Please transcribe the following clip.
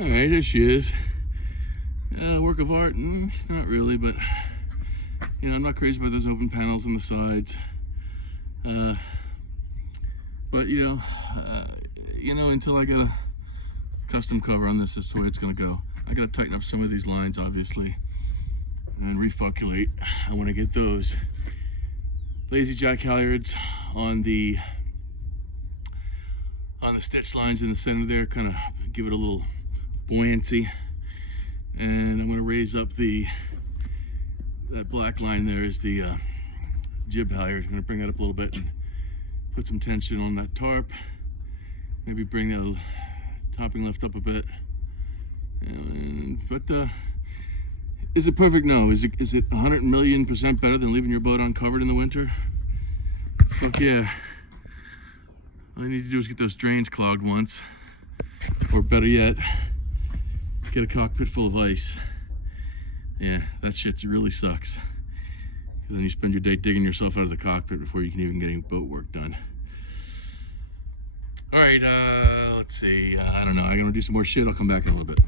Alright, there she is. Work of art? Not really, but you know, I'm not crazy about those open panels on the sides. But you know, until I get a custom cover on this, that's the way it's gonna go. I gotta tighten up some of these lines, obviously, and refocculate. I want to get those lazy jack halyards on the stitch lines in the center there, kind of give it a little buoyancy. And I'm going to raise up that black line there is the jib halyard. I'm going to bring that up a little bit and put some tension on that tarp. Maybe bring that topping lift up a bit. But is it perfect? No. Is it 100,000,000% better than leaving your boat uncovered in the winter? Fuck yeah. All I need to do is get those drains clogged once, or better yet, get a cockpit full of ice. Yeah, that shit really sucks. Because then you spend your day digging yourself out of the cockpit before you can even get any boat work done. Alright, let's see. I don't know. I'm going to do some more shit. I'll come back in a little bit.